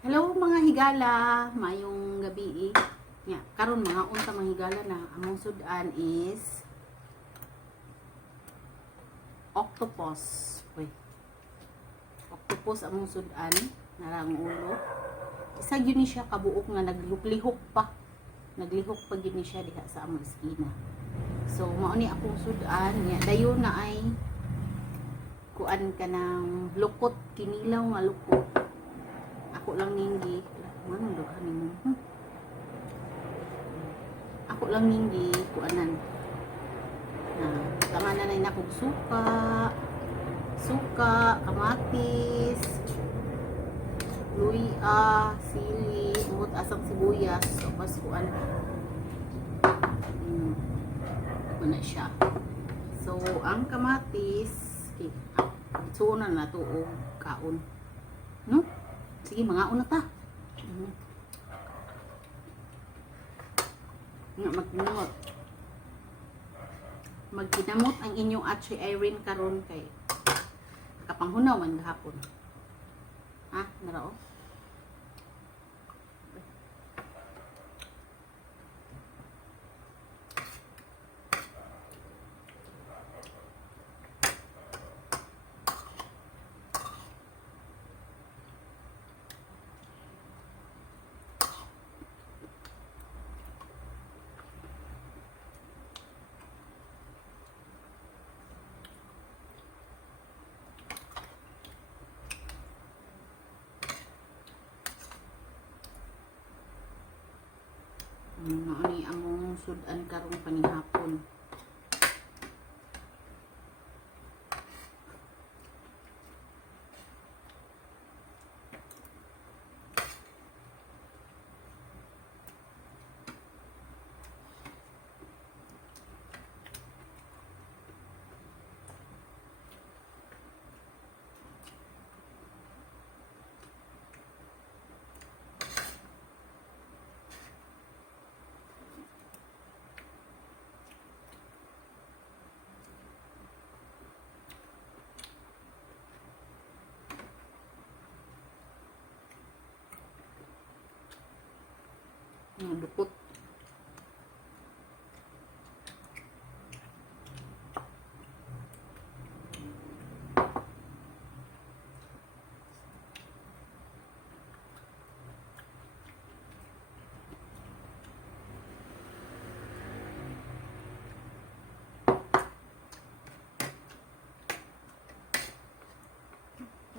Hello mga higala, mayong gabi karon mga unta mga higala na among sudan is octopus. Uy. Octopus among sudan, narang ulo. Isa gyud ni siya kabuok nga naglihok pa. Naglihok pa gyud ni siya diha sa among eskina. So mao ni akong sudan nya dayon na ay kuan ka ng lukot, kinilaw nga lukot. Ako lang nindi manong daghan mo. Ako lang nindi kuanan na tanganan na nakog suka, kamatis, luya, sili, umot asang sibuyas, tapos kuan na siya. So ang kamatis suunan na to og kaon, no? Sige, mga una ta. Magkinamot ang inyong Atri Irene karon kay kapanghunaw man gahapon. Ha, narao? Ani among sudan karong panihapon. Dukot.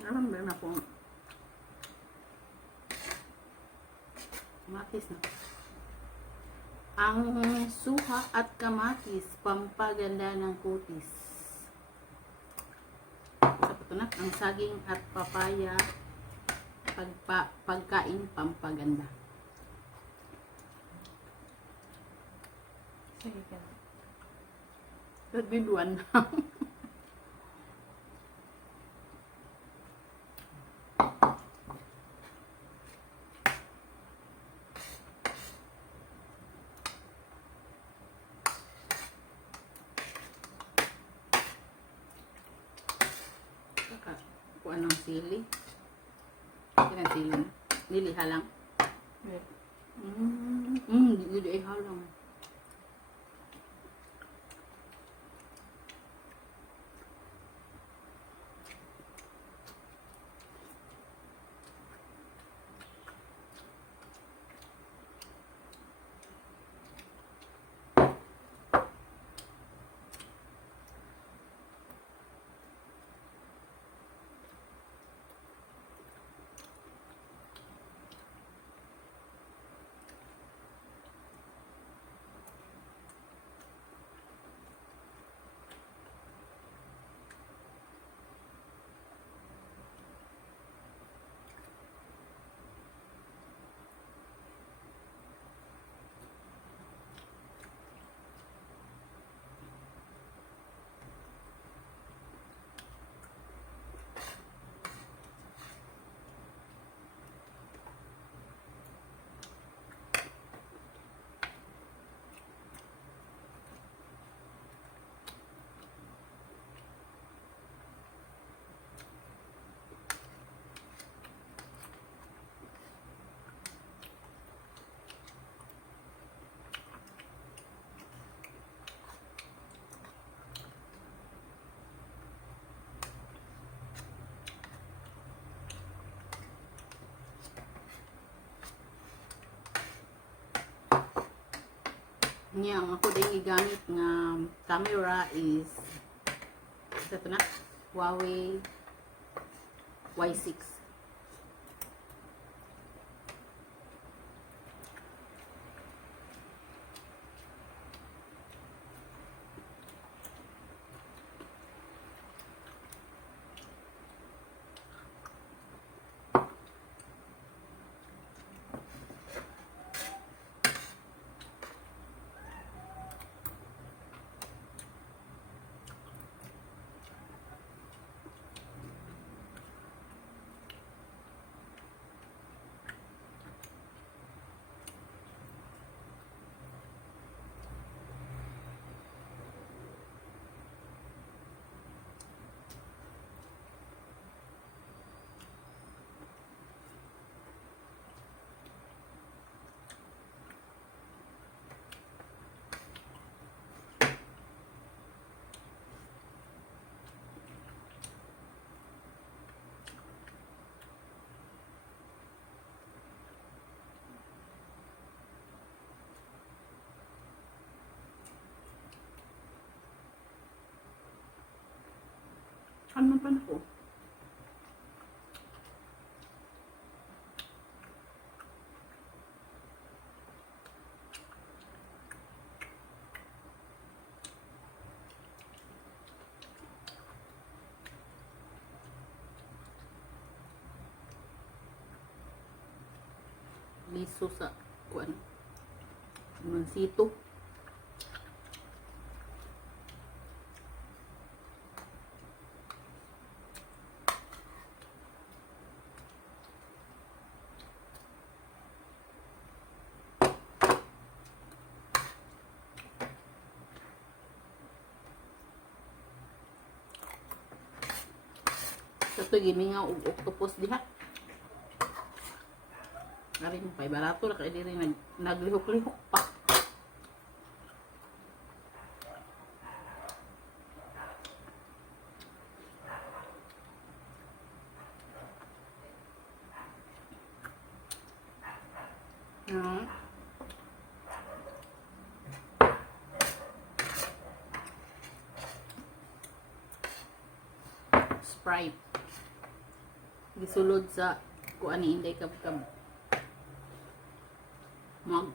Alam ba na po kamatis na. Ang suha at kamatis, pampaganda ng kutis. Sa patunak, ang saging at papaya, pagkain pampaganda. Sige ka. Biduan na. Kuan ng sili. Kaya sili. Niliha lang. Dili ay halang. Niya, ang ako din gigamit nga camera is ito na, Huawei Y6. Ano pa na ko? Liso sa kuan. Mansito. Ito gini nga og octopus diha. Ari mo pay barato ra kay diri naglihok-lihok pa. Sprite. Gisulod sa kuan ni Inday kab-kab. Mag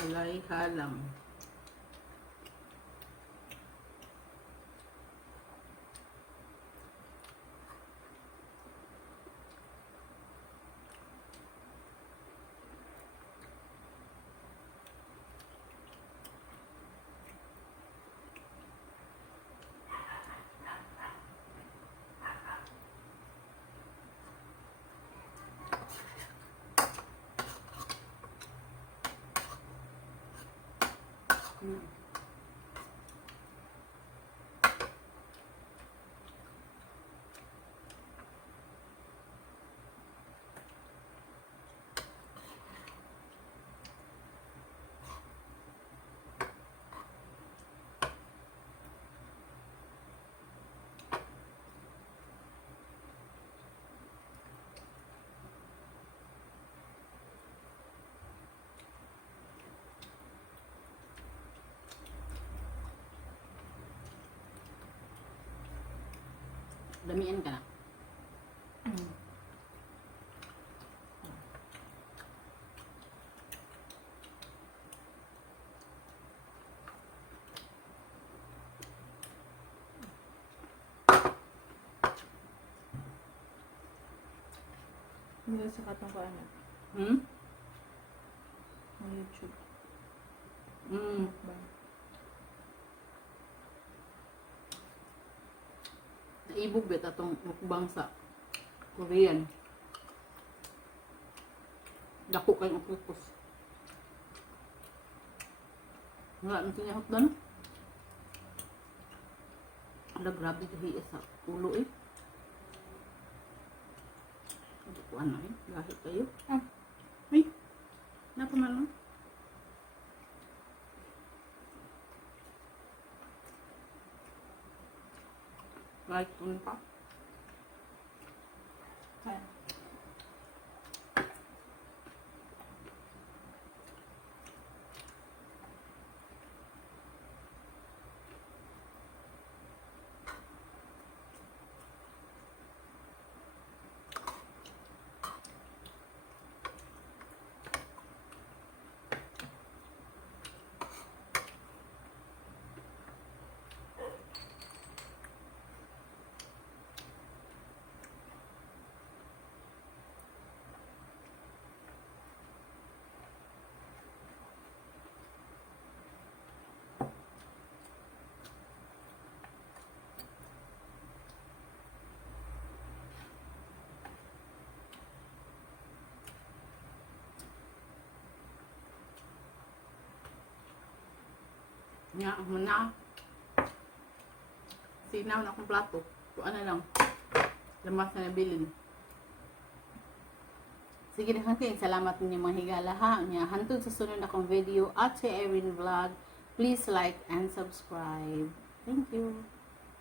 Walay halang. Damian ka na. Hindi sa katong ko ano. Sa YouTube. Mukbang. Naibog bet atong mukbang sa Korean. Dako kay octopus. Wala nang tinihot doon. Ala, grabe gahi sa ulo eh. Hindi ko ano eh. Gahi kayo. Ah. Ay, napaman lang. Right, kung pa. Kaya. Nga, muna. Sinaw na akong plato. Kuha na lang. Lamas na nabilin. Sige na hanggang. Salamat ninyo mga higala ha. Nga, hantod sa sunod akong video at sa Erin Vlog. Please like and subscribe. Thank you.